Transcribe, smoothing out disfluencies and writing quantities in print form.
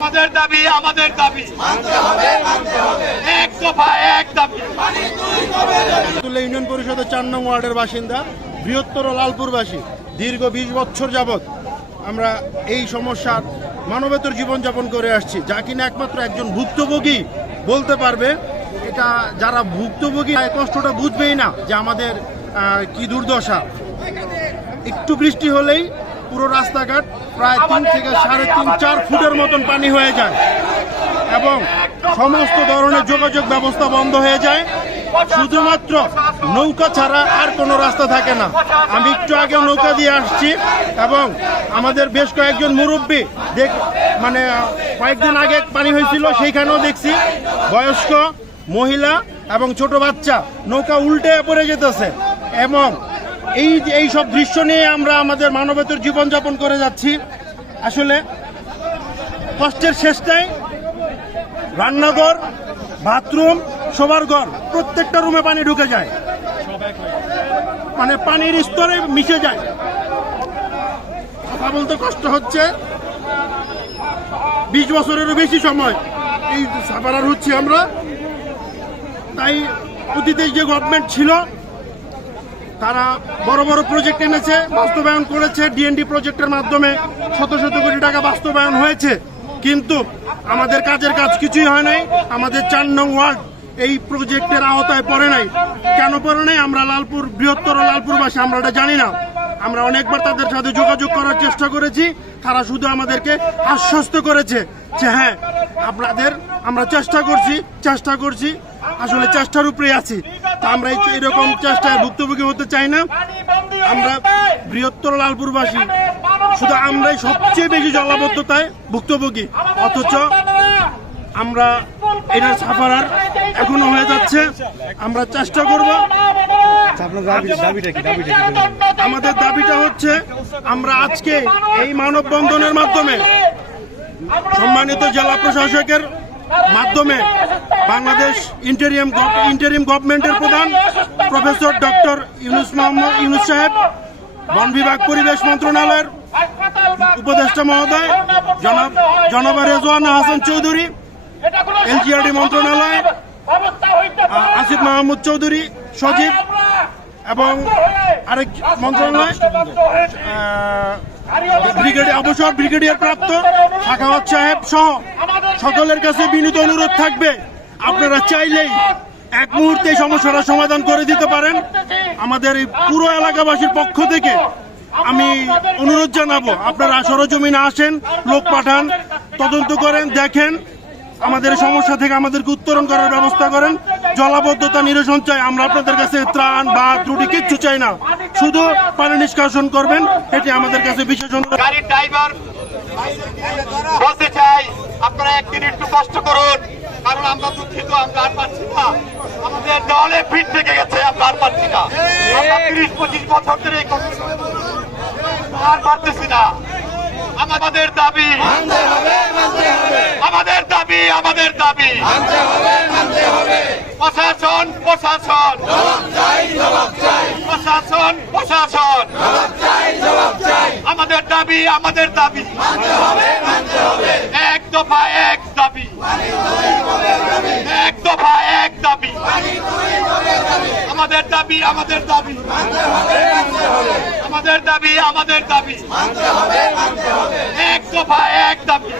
আমাদের দাবি এক দফা এক দাবি। ইউনিয়ন পরিষদের ৪ নং ওয়ার্ডের বাসিন্দা, বৃহত্তর লালপুরবাসী। দীর্ঘ ২০ বছর যাবৎ আমরা এই সমস্যার মানবেতর জীবনযাপন করে আসছি, যা কিনা একমাত্র একজন ভুক্তভোগী বলতে পারবে। এটা যারা ভুক্তভোগী কষ্টটা বুঝবেই না যে আমাদের কি দুর্দশা। একটু বৃষ্টি হলেই পুরো রাস্তাঘাট প্রায় ৩ থেকে ৩.৫-৪ ফুটের মতন পানি হয়ে যায় এবং সমস্ত ধরনের যোগাযোগ ব্যবস্থা বন্ধ হয়ে যায়। শুধুমাত্র নৌকা ছাড়া আর কোনো রাস্তা থাকে না। আমি একটু আগে নৌকা দিয়ে আসছি এবং আমাদের বেশ কয়েকজন মুরব্বী মানে কয়েকদিন আগে পানি হয়েছিল, সেইখানেও দেখছি বয়স্ক মহিলা এবং ছোট বাচ্চা নৌকা উল্টে পড়ে যেতেছে। এবং এই সব দৃশ্য নিয়ে আমরা আমাদের মানবেতর জীবনযাপন করে যাচ্ছি। আসলে কষ্টের শেষটাই। রান্নাঘর, বাথরুম, শোবার ঘর, প্রত্যেকটা রুমে পানি ঢুকে যায়, মানে পানির স্তরে মিশে যায়। কথা বলতে কষ্ট হচ্ছে। ২০ বছরেরও বেশি সময় এই সাফারার হচ্ছে আমরা। তাই অতীতে যে গভর্নমেন্ট ছিল তারা বড় বড় প্রজেক্ট এনেছে, বাস্তবায়ন করেছে। ডিএনডি প্রজেক্টের মাধ্যমে শত শত কোটি টাকা বাস্তবায়ন হয়েছে, কিন্তু আমাদের কাজের কাজ কিছুই হয় নাই। আমাদের ৪ নং ওয়ার্ড এই প্রজেক্টের আওতায় পড়ে নাই। কেন পড়ে নাই আমরা বৃহত্তর লালপুরবাসী আমরা এটা জানি না। আমরা অনেকবার তাদের সাথে যোগাযোগ করার চেষ্টা করেছি, তারা শুধু আমাদেরকে আশ্বস্ত করেছে যে হ্যাঁ আমরা চেষ্টা করছি। আসলে চেষ্টার উপরেই আছি। তা আমরা এরকম চেষ্টায় ভুক্তভোগী হতে চাই না। আমরা বৃহত্তর লালপুরবাসী, শুধু আমরাই সবচেয়ে বেশি জলাবদ্ধতায় ভুক্তভোগী, অথচ আমরা এটার সাফারার এখনো হয়ে যাচ্ছে। আমরা চেষ্টা করব। আমাদের দাবিটা হচ্ছে, আমরা আজকে এই মানববন্ধনের মাধ্যমে সম্মানিত জেলা প্রশাসকের মাধ্যমে বাংলাদেশ ইন্টারিম গভর্নমেন্টের প্রধান প্রফেসর ডক্টর ইউনূস সাহেব, বন বিভাগ পরিবেশ মন্ত্রণালয়ের উপদেষ্টা মহোদয় জনাব রেজওয়ানা হাসান চৌধুরী, এলজিআরডি মন্ত্রণালয় আসিফ মাহমুদ চৌধুরী সচিব, এবং আরেক মন্ত্রণালয় ব্রিগেডিয়ার প্রাপ্ত শাখাওয়াত সাহেব সহ সকলের কাছে বিনীত অনুরোধ থাকবে, আপনারা চাইলেই এক মুহূর্তে সমস্যাটা সমাধান করে দিতে পারেন। আমাদের এই পুরো এলাকাবাসীর পক্ষ থেকে আমি অনুরোধ জানাবো, আপনারা সরজমিনে আসেন, লোক পাঠান, তদন্ত করেন, দেখেন, আমাদের সমস্যা থেকে আমাদেরকে উত্তরণ করার ব্যবস্থা করেন। জলাবদ্ধতা নিরসন চাই আমরা। আপনাদের কাছে ত্রাণ বা ত্রুটি কিচ্ছু চাই না, শুধু পানি নিষ্কাশন করবেন, এটি আমাদের কাছে বিশেষ অনুরোধ। গাড়ির ড্রাইভার বলতে চাই, আপনারা একদিন একটু কষ্ট করুন, কারণ আমরা দুঃখিত, আমরা আর পারছি না। আমাদের দলে ফিট থেকে গেছে, আমরা আর পারছি না। আমরা ৩০-২৫ বছর ধরে আর পারতেছি না। আমাদের দাবি প্রশাসন আমাদের দাবি এক দফা এক দাবি, এক দফা এক দাবি। আমাদের দাবি এক দফা এক দাবি।